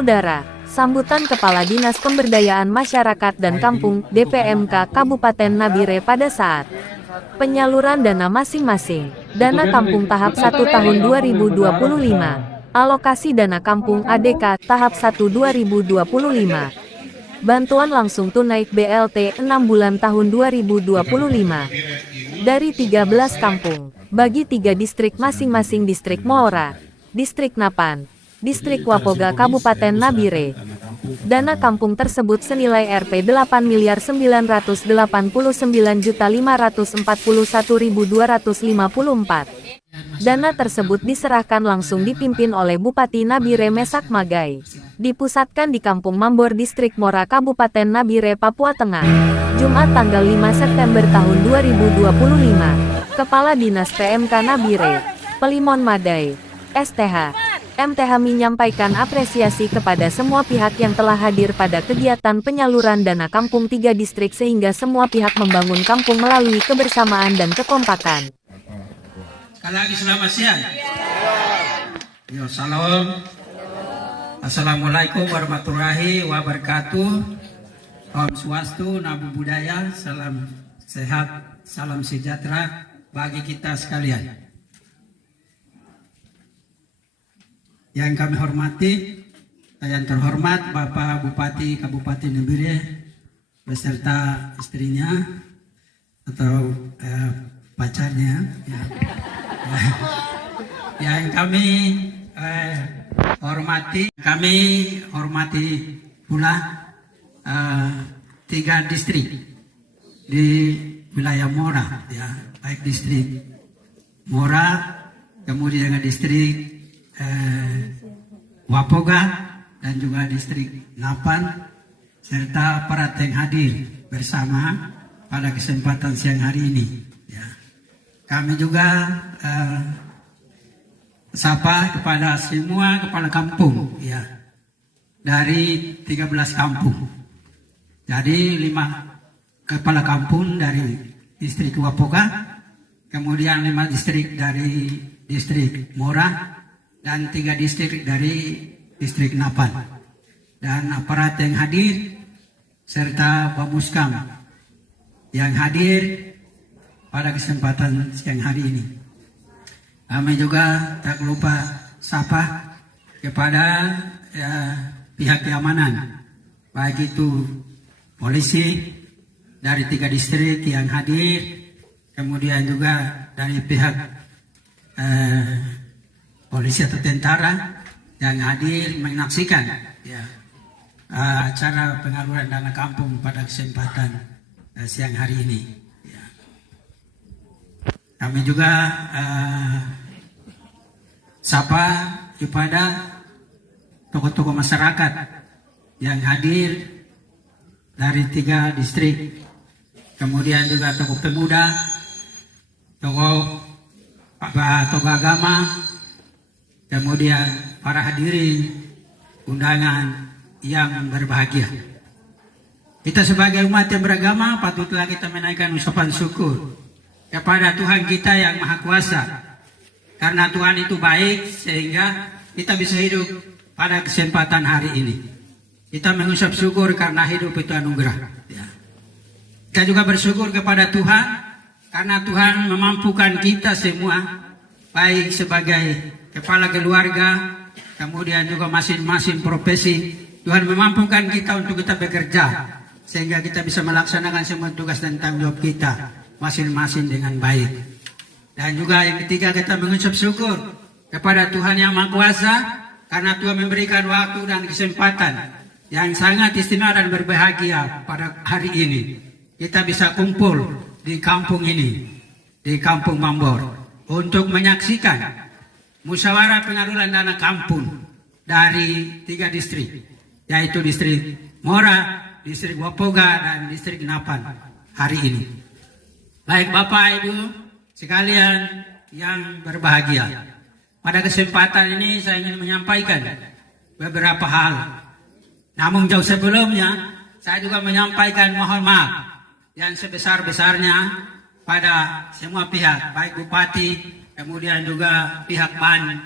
Saudara, sambutan Kepala Dinas Pemberdayaan Masyarakat dan Kampung (DPMK) Kabupaten Nabire pada saat penyaluran dana masing-masing. Dana Kampung Tahap 1 tahun 2025. Alokasi Dana Kampung ADK Tahap 1 2025. Bantuan langsung tunai BLT 6 bulan tahun 2025. Dari 13 kampung, bagi 3 distrik masing-masing Distrik Moora, Distrik Napan, Distrik Wapoga Kabupaten Nabire. Dana kampung tersebut senilai Rp8.999.541.254. Dana tersebut diserahkan langsung dipimpin oleh Bupati Nabire Mesak Magai. Dipusatkan di Kampung Mambor Distrik Moora Kabupaten Nabire, Papua Tengah. Jumat tanggal 5 September tahun 2025. Kepala Dinas PMK Nabire, Pelimon Madai, STH, MTH menyampaikan apresiasi kepada semua pihak yang telah hadir pada kegiatan penyaluran dana kampung 3 distrik sehingga semua pihak membangun kampung melalui kebersamaan dan kekompakan. Sekali lagi selamat siang. Yo, salam. Assalamualaikum warahmatullahi wabarakatuh. Om Swastiastu, Namo Buddhaya, salam sehat, salam sejahtera bagi kita sekalian. Yang kami hormati, yang terhormat Bapak Bupati Kabupaten Nabire beserta istrinya atau pacarnya, ya. Yang kami hormati pula 3 distrik di wilayah Moora, ya, baik distrik Moora, kemudian distrik Wapoga dan juga distrik Napan, serta para yang hadir bersama pada kesempatan siang hari ini. Ya. Kami juga sapa kepada semua kepala kampung, ya, dari 13 kampung. Jadi 5 kepala kampung dari distrik Wapoga, kemudian 5 distrik dari distrik Moora, dan 3 distrik dari distrik Napan, dan aparat yang hadir serta Bamuskam yang hadir pada kesempatan siang hari ini. Kami juga tak lupa sapa kepada pihak keamanan, baik itu polisi dari 3 distrik yang hadir, kemudian juga dari pihak polisi atau tentara yang hadir menyaksikan, ya, acara penyaluran dana kampung pada kesempatan siang hari ini. Ya. Kami juga sapa kepada tokoh-tokoh masyarakat yang hadir dari 3 distrik, kemudian juga tokoh pemuda, tokoh agama, kemudian para hadirin undangan yang berbahagia. Kita sebagai umat yang beragama patutlah kita menaikkan ucapan syukur kepada Tuhan kita yang Maha Kuasa. Karena Tuhan itu baik sehingga kita bisa hidup pada kesempatan hari ini. Kita mengucap syukur karena hidup itu anugerah. Ya. Kita juga bersyukur kepada Tuhan karena Tuhan memampukan kita semua, baik sebagai kepala keluarga, kemudian juga masing-masing profesi. Tuhan memampukan kita untuk kita bekerja, sehingga kita bisa melaksanakan semua tugas dan tanggung jawab kita masing-masing dengan baik. Dan juga yang ketiga, kita mengucap syukur kepada Tuhan yang Maha Kuasa, karena Tuhan memberikan waktu dan kesempatan yang sangat istimewa dan berbahagia pada hari ini. Kita bisa kumpul di kampung ini, di Kampung Mambor, untuk menyaksikan musyawarah penyaluran dana kampung dari 3 distrik, yaitu distrik Moora, distrik Wapoga, dan distrik Napan hari ini. Baik Bapak Ibu sekalian yang berbahagia, pada kesempatan ini saya ingin menyampaikan beberapa hal. Namun jauh sebelumnya saya juga menyampaikan mohon maaf yang sebesar-besarnya pada semua pihak, baik Bupati, kemudian juga pihak PAN,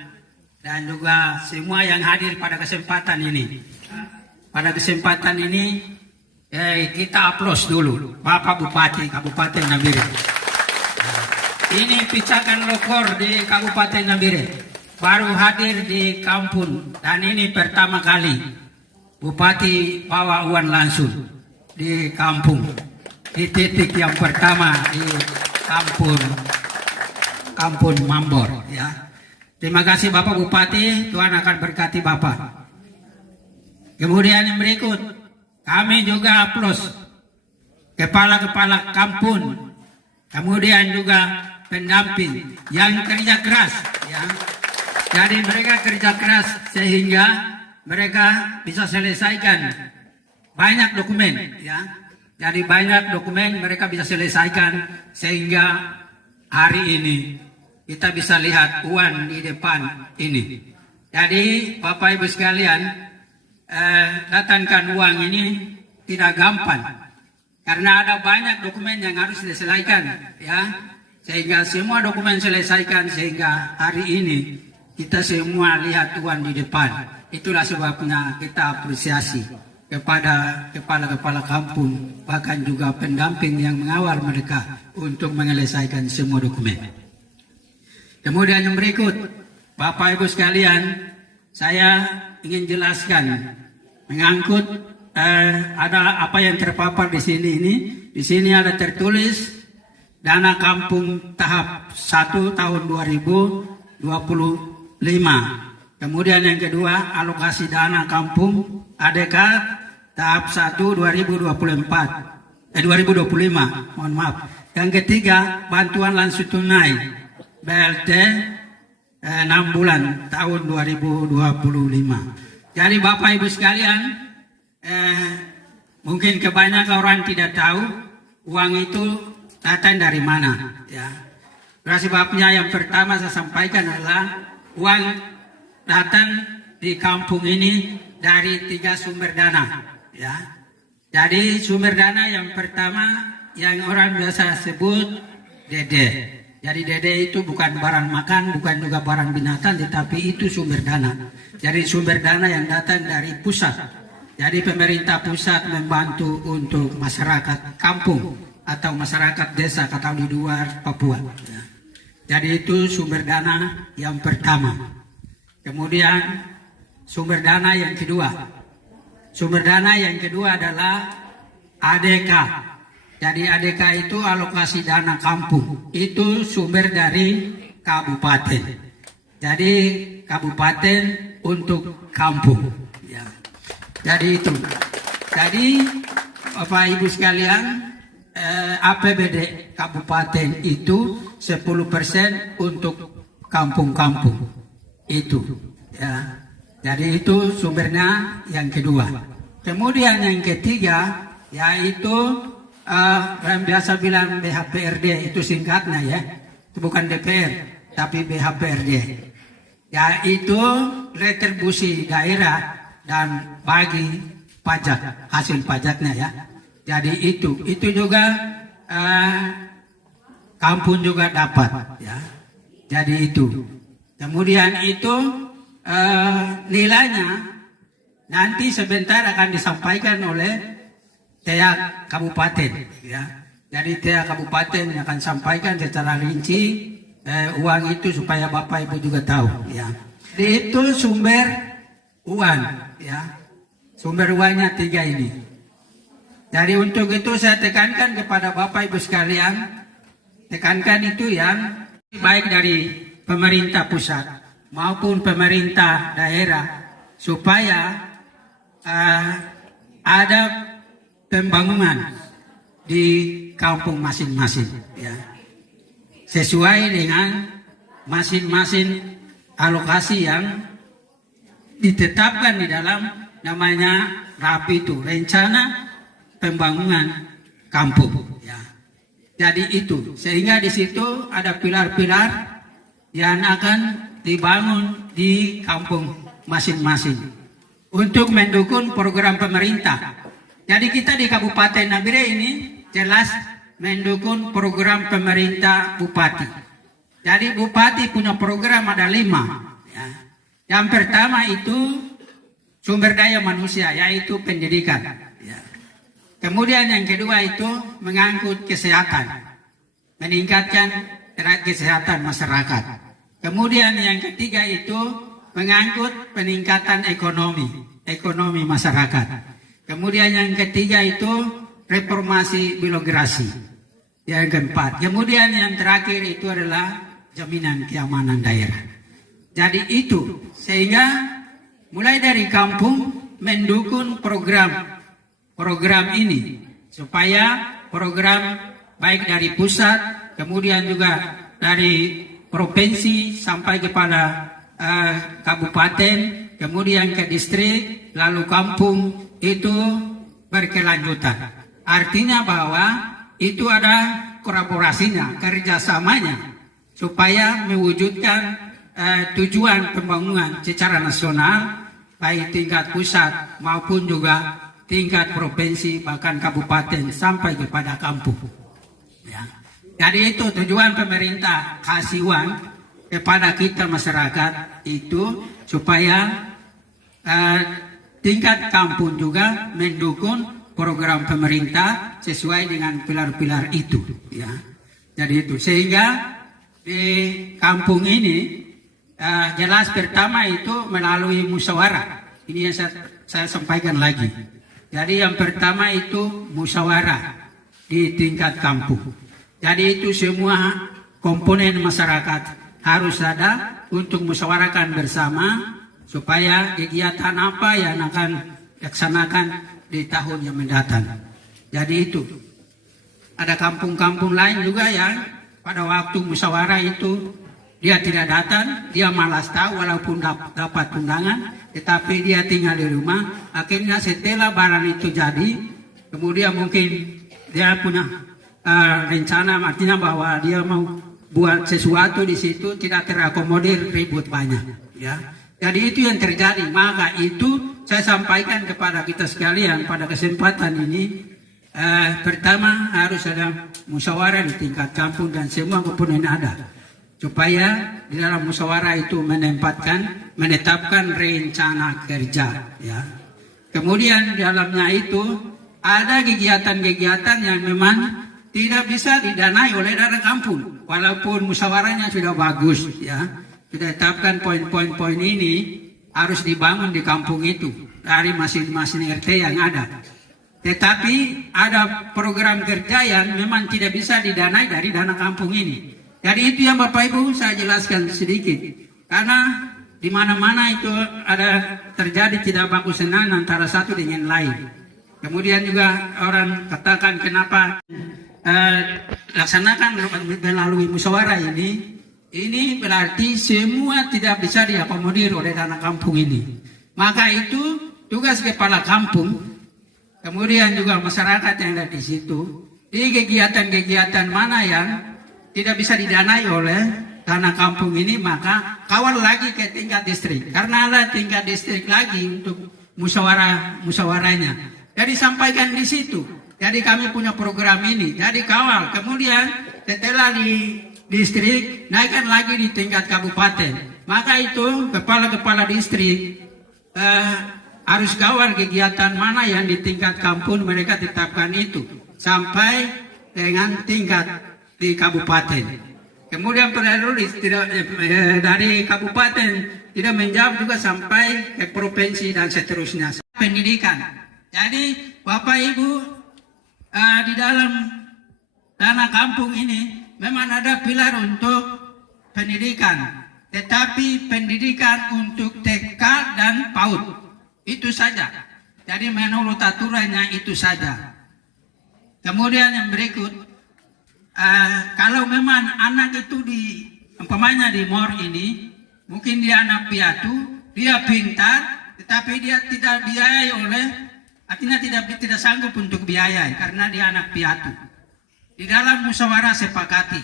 dan juga semua yang hadir pada kesempatan ini. Pada kesempatan ini kita aplaus dulu Bapak Bupati Kabupaten Nabire. Ini picakan lokor di Kabupaten Nabire, baru hadir di kampung, dan ini pertama kali Bupati bawa uang langsung di kampung, di titik yang pertama di kampung Mambor. Ya. Terima kasih Bapak Bupati, Tuhan akan berkati Bapak. Kemudian yang berikut, kami juga aplaus kepala-kepala kampung, kemudian juga pendamping yang kerja keras. Ya. Jadi mereka kerja keras sehingga mereka bisa selesaikan banyak dokumen. Ya. Jadi banyak dokumen mereka bisa selesaikan sehingga hari ini kita bisa lihat uang di depan ini. Jadi Bapak Ibu sekalian, datangkan uang ini tidak gampang karena ada banyak dokumen yang harus diselesaikan, ya, sehingga semua dokumen selesaikan sehingga hari ini kita semua lihat uang di depan. Itulah sebabnya kita apresiasi kepada kepala-kepala kampung, bahkan juga pendamping yang mengawal mereka untuk menyelesaikan semua dokumen. Kemudian yang berikut, Bapak Ibu sekalian, saya ingin jelaskan mengangkut ada apa yang terpapar di sini ini. Di sini ada tertulis dana kampung tahap 1 tahun 2025. Kemudian yang kedua, alokasi dana kampung ADK tahap 1 2025. Mohon maaf. Yang ketiga, bantuan langsung tunai BLT 6 bulan tahun 2025. Jadi Bapak Ibu sekalian, mungkin kebanyakan orang tidak tahu uang itu datang dari mana. Ya. Sebabnya yang pertama saya sampaikan adalah uang datang di kampung ini dari 3 sumber dana. Ya. Jadi sumber dana yang pertama yang orang biasa sebut DD. Jadi DD itu bukan barang makan, bukan juga barang binatang, tetapi itu sumber dana. Jadi sumber dana yang datang dari pusat. Jadi pemerintah pusat membantu untuk masyarakat kampung atau masyarakat desa atau di luar Papua. Jadi itu sumber dana yang pertama. Kemudian sumber dana yang kedua. Sumber dana yang kedua adalah ADK. Jadi ADK itu alokasi dana kampung. Itu sumber dari kabupaten. Jadi kabupaten untuk kampung. Ya. Jadi itu. Jadi Bapak Ibu sekalian, APBD kabupaten itu 10% untuk kampung-kampung. Itu. Ya. Jadi itu sumbernya yang kedua. Kemudian yang ketiga yaitu yang biasa bilang BHPRD, itu singkatnya ya, itu bukan DPR tapi BHPRD, yaitu retribusi daerah dan bagi pajak, hasil pajaknya ya. Jadi itu juga kampung juga dapat ya. Jadi itu. Kemudian itu nilainya nanti sebentar akan disampaikan oleh TEA Kabupaten ya. Jadi TEA Kabupaten akan sampaikan secara rinci uang itu supaya Bapak Ibu juga tahu ya. Jadi itu sumber uang ya. Sumber uangnya 3 ini. Jadi untuk itu saya tekankan kepada Bapak Ibu sekalian, tekankan itu yang baik dari pemerintah pusat maupun pemerintah daerah supaya ada pembangunan di kampung masing-masing ya. Sesuai dengan masing-masing alokasi yang ditetapkan di dalam namanya RAP itu, rencana pembangunan kampung ya. Jadi itu, sehingga di situ ada pilar-pilar yang akan dibangun di kampung masing-masing untuk mendukung program pemerintah. Jadi kita di Kabupaten Nabire ini jelas mendukung program pemerintah bupati. Jadi bupati punya program ada 5. Ya. Yang pertama itu sumber daya manusia, yaitu pendidikan. Ya. Kemudian yang kedua itu mengangkut kesehatan, meningkatkan kesehatan masyarakat. Kemudian yang ketiga itu mengangkut peningkatan ekonomi masyarakat. Kemudian yang ketiga itu reformasi birokrasi. Yang keempat. Kemudian yang terakhir itu adalah jaminan keamanan daerah. Jadi itu, sehingga mulai dari kampung mendukung program ini, supaya program baik dari pusat, kemudian juga dari provinsi sampai kepada kabupaten, kemudian ke distrik, lalu kampung itu berkelanjutan. Artinya bahwa itu ada kolaborasinya, kerjasamanya, supaya mewujudkan tujuan pembangunan secara nasional, baik tingkat pusat maupun juga tingkat provinsi, bahkan kabupaten sampai kepada kampung. Ya. Jadi itu tujuan pemerintah kasih uang kepada kita masyarakat itu supaya tingkat kampung juga mendukung program pemerintah sesuai dengan pilar-pilar itu. Ya. Jadi itu sehingga di kampung ini jelas pertama itu melalui musyawarah. Ini yang saya sampaikan lagi. Jadi yang pertama itu musyawarah di tingkat kampung. Jadi itu semua komponen masyarakat harus ada untuk musyawarahkan bersama supaya kegiatan apa yang akan dilaksanakan di tahun yang mendatang. Jadi itu ada kampung-kampung lain juga yang pada waktu musyawarah itu dia tidak datang, dia malas tahu walaupun dapat undangan, tetapi dia tinggal di rumah. Akhirnya setelah barang itu jadi, kemudian mungkin dia punya rencana, artinya bahwa dia mau buat sesuatu di situ tidak terakomodir, ribut banyak. Ya, jadi itu yang terjadi. Maka itu saya sampaikan kepada kita sekalian pada kesempatan ini. Pertama harus ada musyawarah di tingkat kampung dan semua komponen ada. Supaya di dalam musyawarah itu menetapkan rencana kerja. Ya. Kemudian di dalamnya itu ada kegiatan-kegiatan yang memang tidak bisa didanai oleh dana kampung. Walaupun musyawarahnya sudah bagus. Ya. Kita tetapkan poin-poin ini harus dibangun di kampung itu. Dari masing-masing RT yang ada. Tetapi ada program kerja yang memang tidak bisa didanai dari dana kampung ini. Jadi itu yang Bapak Ibu saya jelaskan sedikit. Karena di mana-mana itu ada terjadi tidak bagus senang antara satu dengan lain. Kemudian juga orang katakan kenapa laksanakan melalui musyawarah ini berarti semua tidak bisa diakomodir oleh dana kampung ini. Maka itu tugas kepala kampung, kemudian juga masyarakat yang ada di situ, di kegiatan-kegiatan mana yang tidak bisa didanai oleh dana kampung ini, maka kawal lagi ke tingkat distrik. Karena ada tingkat distrik lagi untuk musyawarahnya. Jadi sampaikan di situ. Jadi kami punya program ini. Jadi kawal. Kemudian setelah di distrik, naikkan lagi di tingkat kabupaten. Maka itu kepala-kepala distrik harus kawal kegiatan mana yang di tingkat kampung mereka tetapkan itu. Sampai dengan tingkat di kabupaten. Kemudian dari kabupaten tidak menjawab juga sampai ke provinsi dan seterusnya. Pendidikan. Jadi Bapak Ibu di dalam dana kampung ini memang ada pilar untuk pendidikan. Tetapi pendidikan untuk TK dan PAUD. Itu saja. Jadi menurut aturannya itu saja. Kemudian yang berikut. Kalau memang anak itu umpamanya di MOR ini, mungkin dia anak piatu, dia pintar, tetapi dia tidak biayai artinya tidak sanggup untuk biayai karena dia anak piatu. Di dalam musyawarah sepakati,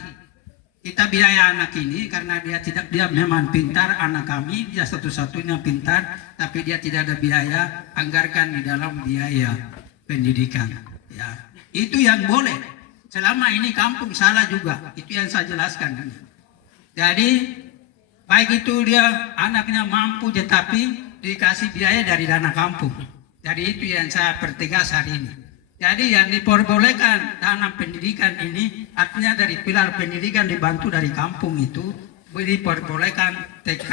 kita biaya anak ini karena dia memang pintar, anak kami, dia satu-satunya pintar, tapi dia tidak ada biaya, anggarkan di dalam biaya pendidikan. Ya, itu yang boleh. Selama ini kampung salah juga, itu yang saya jelaskan. Jadi Baik itu dia anaknya mampu tetapi dikasih biaya dari dana kampung. Jadi itu yang saya pertegas hari ini. Jadi yang diperbolehkan dana pendidikan ini artinya dari pilar pendidikan dibantu dari kampung itu diperbolehkan TK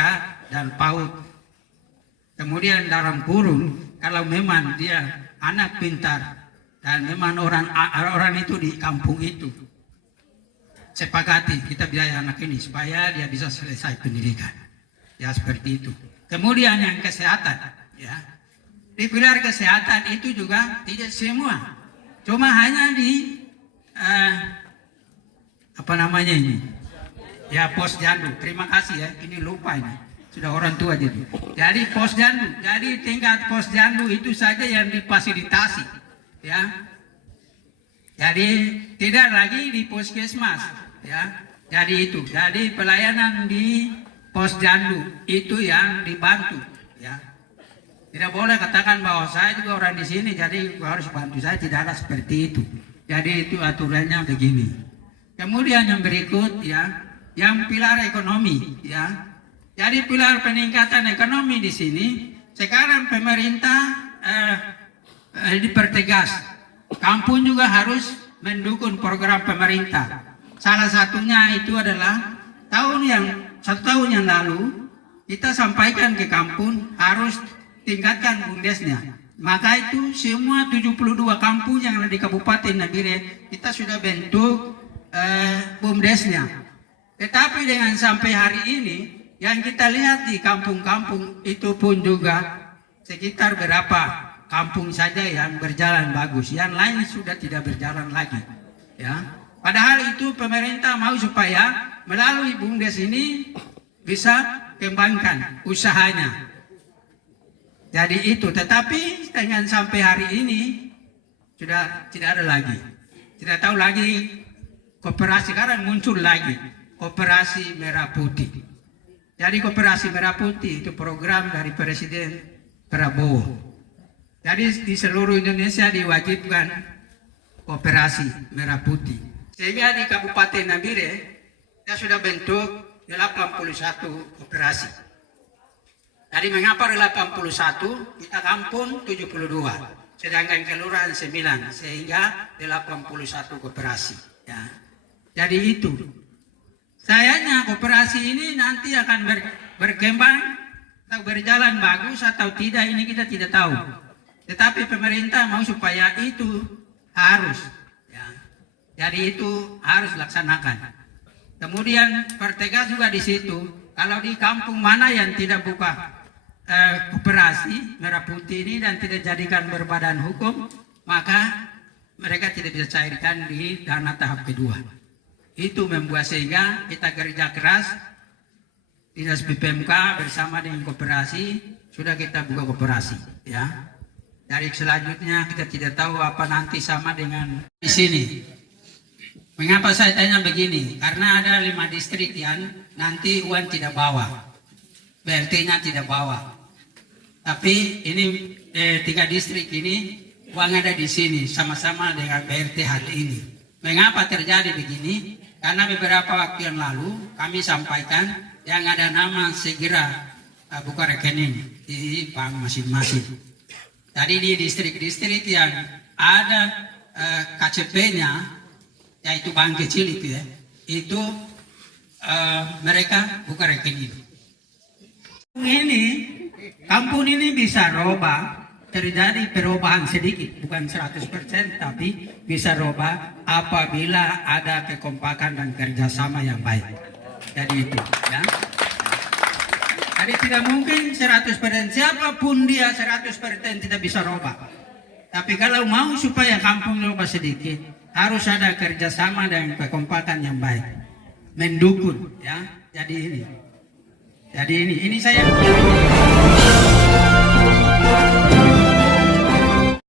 dan PAUD. Kemudian dalam kurung kalau memang dia anak pintar dan memang orang itu di kampung itu sepakati kita biaya anak ini supaya dia bisa selesai pendidikan. Ya seperti itu. Kemudian yang kesehatan, ya di pilar kesehatan itu juga tidak semua, cuma hanya di apa namanya ini, ya posyandu. Terima kasih ya, ini lupa ini sudah orang tua jadi. Jadi posyandu, jadi tingkat posyandu itu saja yang difasilitasi, ya. Jadi tidak lagi di puskesmas, ya. Jadi itu, jadi pelayanan di posyandu itu yang dibantu, ya. Tidak boleh katakan bahwa saya juga orang di sini, jadi harus bantu saya. Tidak ada seperti itu. Jadi itu aturannya begini. Kemudian yang berikut, ya, yang pilar ekonomi, ya. Jadi pilar peningkatan ekonomi di sini sekarang pemerintah dipertegas. Kampung juga harus mendukung program pemerintah. Salah satunya itu adalah satu tahun yang lalu kita sampaikan ke kampung harus tingkatkan bumdesnya. Maka itu semua 72 kampung yang ada di Kabupaten Nabire kita sudah bentuk bumdesnya. Tetapi dengan sampai hari ini yang kita lihat di kampung-kampung itu pun juga sekitar berapa kampung saja yang berjalan bagus, yang lain sudah tidak berjalan lagi, ya. Padahal itu pemerintah mau supaya melalui bumdes ini bisa kembangkan usahanya. Jadi itu, tetapi dengan sampai hari ini sudah tidak ada lagi. Tidak tahu lagi koperasi, sekarang muncul lagi Koperasi Merah Putih. Jadi Koperasi Merah Putih itu program dari Presiden Prabowo. Jadi di seluruh Indonesia diwajibkan Koperasi Merah Putih. Sehingga di Kabupaten Nabire kita sudah bentuk 81 koperasi. Jadi mengapa 81? Kita kampung 72, sedangkan kelurahan 9, sehingga 81 koperasi. Ya. Jadi itu. Sayangnya koperasi ini nanti akan berkembang atau berjalan bagus atau tidak, ini kita tidak tahu. Tetapi pemerintah mau supaya itu harus, ya. Jadi itu harus laksanakan. Kemudian pertegas juga di situ, kalau di kampung mana yang tidak buka koperasi Merah Putih ini dan tidak jadikan berbadan hukum, maka mereka tidak bisa cairkan di dana tahap kedua. Itu membuat sehingga kita kerja keras, Dinas BPMK bersama dengan koperasi sudah kita buka koperasi, ya. Dari selanjutnya kita tidak tahu apa nanti sama dengan di sini. Mengapa saya tanya begini? Karena ada 5 distrik yang nanti uang tidak bawa, BLT-nya tidak bawa. Tapi ini 3 distrik ini uang ada di sini sama-sama dengan BLT hari ini. Mengapa terjadi begini? Karena beberapa waktu yang lalu kami sampaikan yang ada nama segera buka rekening di bank masing-masing. Jadi di distrik-distrik yang ada KCP-nya, yaitu bank kecil itu ya, itu mereka buka rekening. Kampung ini bisa robah, terjadi perubahan sedikit, bukan 100%, tapi bisa robah apabila ada kekompakan dan kerjasama yang baik. Jadi itu, ya. Jadi tidak mungkin 100%, siapapun dia 100% tidak bisa robah. Tapi kalau mau supaya kampung robah sedikit, harus ada kerjasama dan kekompakan yang baik. Mendukung, ya. Jadi ini saya.